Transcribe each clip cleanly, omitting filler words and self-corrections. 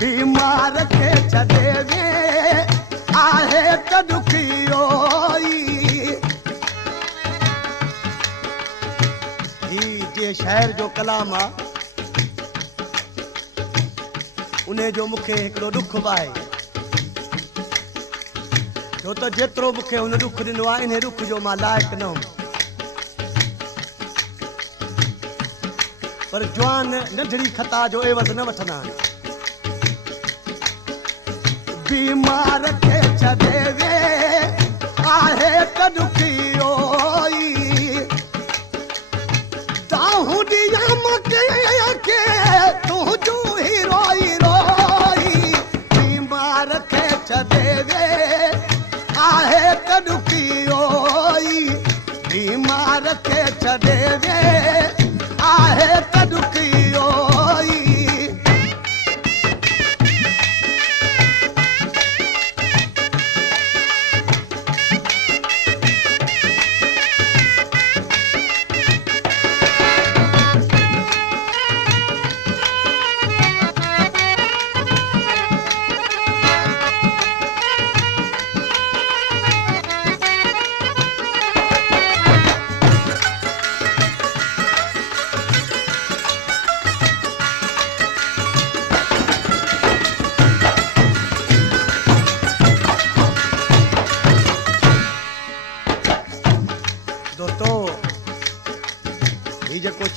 बीमार खे छॾे वे आहे त ॾुखियो ही जे शहर जो कलाम आहे उन जो मूंखे हिकिड़ो ॾुख बि आहे छो त जेतिरो मूंखे हुन ॾुख ॾिनो आहे इन ॾुख जो मां लाइक़ु न हुउमि पर जवान नंढड़ी खता जो एवज़ न वठंदा आहिनि बीमार खे छॾे वे आहे त ॾुखियो दाहूं ॾियां मूंखे खे तुंहिंजो ई रोई रोई बीमार खे छॾे वे आहे त ॾुखियो बीमार खे छॾे वे आहे त ॾुखियो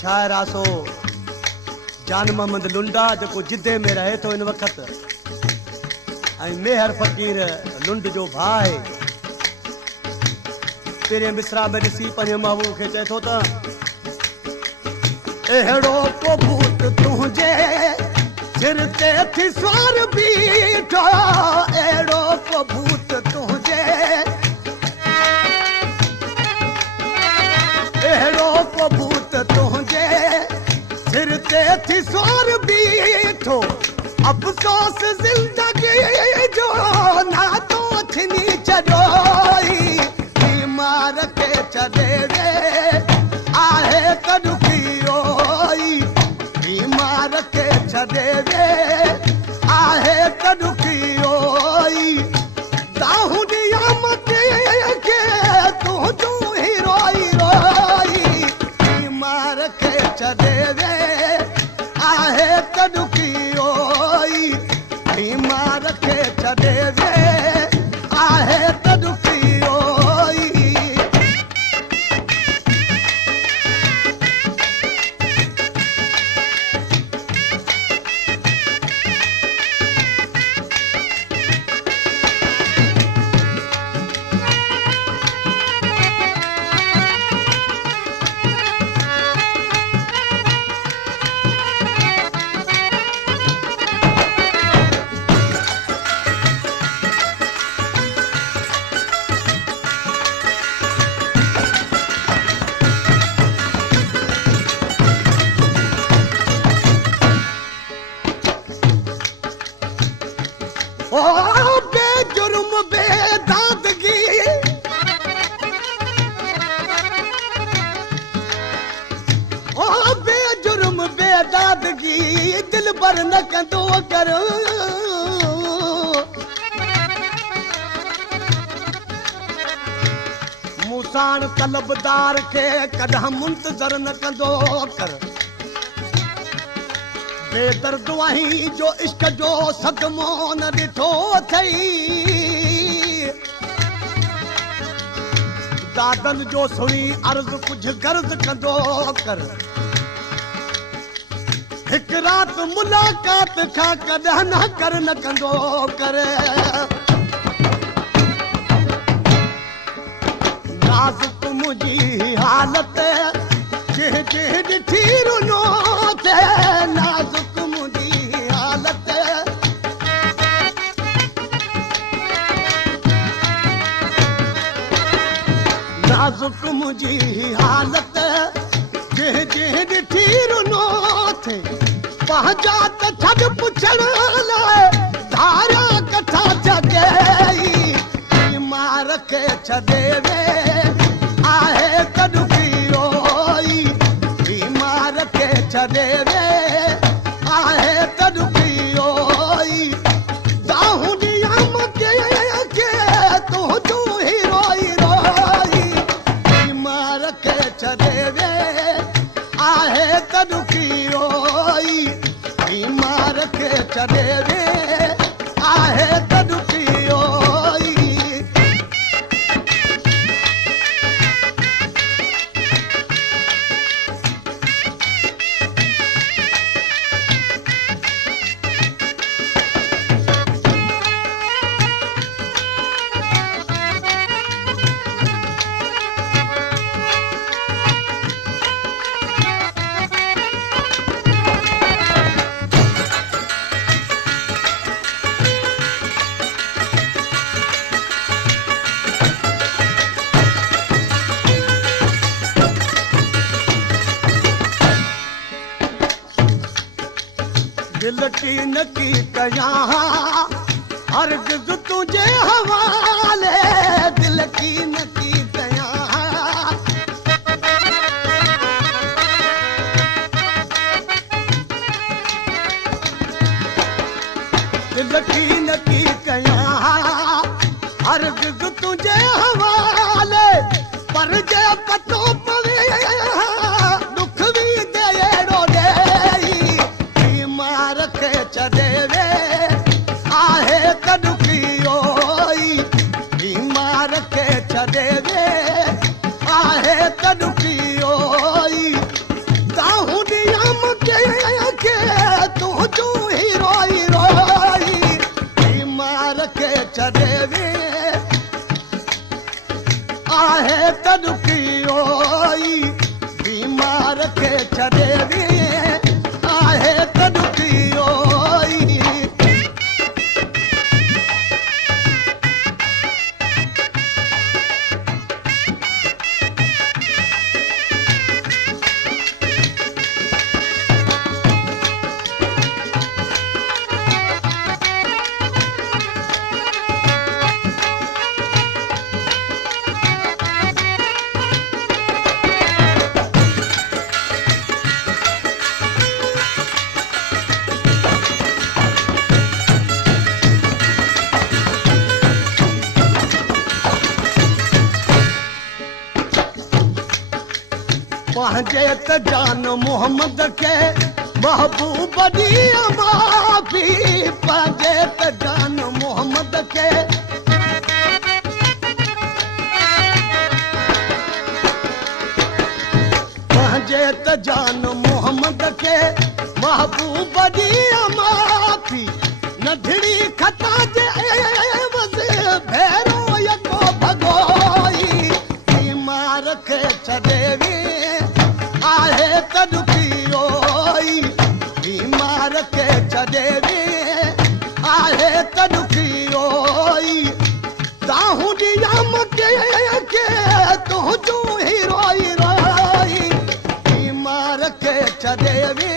शायर आसो जान मोहम्मद लुंडा जो जिद्दे में रहे तो इन वक्त मेहर फकीर लुंड जो भाई तेरे मिसरा में ॾिसी पंहिंजे महबूब खे चए थो त अहिड़ो को भूत तुंहिंजे सिर ते थी सवार बीठो अहिड़ो को भूत तुंहिंजे अहिड़ो को भूत तुंहिंजे सिर ते थी सवार बीठो अफ़सोस ज़िंदगी जो नातो छिनी छॾियो बीमार खे छॾे वे आहे त ॾुखियो बीमार खे छॾे वे आहे त ॾुखियो दाहूं ॾियां मूंखे खे तुंहिंजो ई रोई रोई बीमार खे छॾे वे आहे त ॾुखियो बीमार खे छॾे वे आहे त ॾुखियो बेजुर्म बेदादगी ओ बेजुर्म बेदादगी दिल भर न कंदो कर मूसाण तलबदार खे कॾहिं मुंतज़र न कंदो कर बेदर्द आहीं जो इश्क जो सदमो न ॾिठो अथई दादन जो सुणी अर्ज़ कुझु गर्ज़ कंदो कर हिकु राति मुलाक़ात खां कॾहिं न कर न कंदो कर नाज़ुक मुंहिंजी हालत जंहिं जंहिं ॾिठी रुनो थे नाज़ुक मुंहिंजी हालत नाज़ुक मुंहिंजी हालत जंहिं जंहिं ॾिठी रुनो थे पंहिंजा त छॾ पुछण लाइ धारा कथा जॻहि बीमार खे छॾे वे आहे त ॾुखियो बीमार खे छॾे वे आहे त ॾुखियो बीमार खे छॾे वे आहे त दुखियो दिल की नकी कयां हरगिज़ तुझे हवाले दिल की नकी कयां दिल की नकी कयां हरगिज़ तुझे हवाले पर जे पतो पवे दुख भी दे एड़ो छॾे वे आहे त दुखियो बीमार खे छॾे वे आहे त दुखियो ताहूं ॾियम के तुंहिंजो ही रोई रोई बीमार खे छॾे वे आहे त दुखियो बीमार खे छॾे वे आहे त दुखियो पंहिंजे त जान मोहम्मद खे महबूब ॾिया माफ़ी पंहिंजे त जान मोहम्मद खे पंहिंजे त जान मोहम्मद खे महबूब ॾिया माफ़ी नंढड़ी खता जे भेरो यको भॻोई बीमार खे छॾे वे आहे त दुखियो बीमार खे छॾे वे आहे त दुखियो ताहूं ॾियम के तुंहिंजो ही रोई रोई बीमार खे छॾे वे